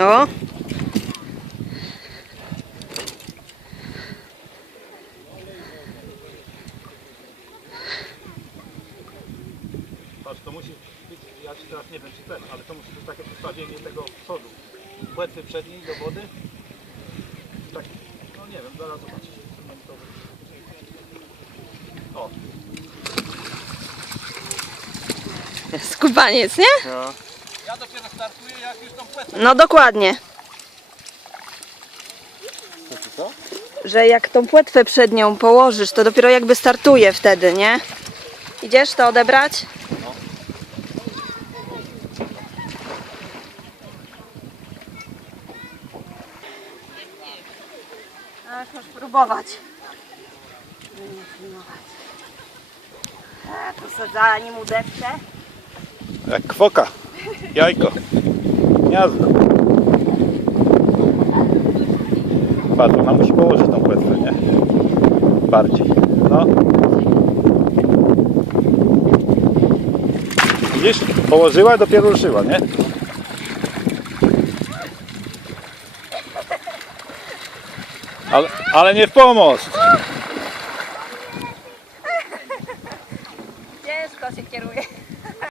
O, Patrz, to musi być, ja ci teraz nie wiem czy ten, ale to musi być takie postawienie tego przodu. Płetwy przedniej do wody. Tak, no nie wiem, zaraz zobaczysz. O, skubaniec, nie? Ja dopiero startuję jak już tą płetwę. No dokładnie. Co? Że jak tą płetwę przednią położysz, to dopiero jakby startuje wtedy, nie? Idziesz to odebrać? Ach, masz próbować. A, tu sadzanie mu depcze. Jak kwoka. Jajko. Jazda. Patrz, ona musi położyć tą płetwę, nie? Bardziej. No. Widzisz? Położyła, dopiero ruszyła, nie? Ale, ale nie w pomost! Ciężko się kieruje.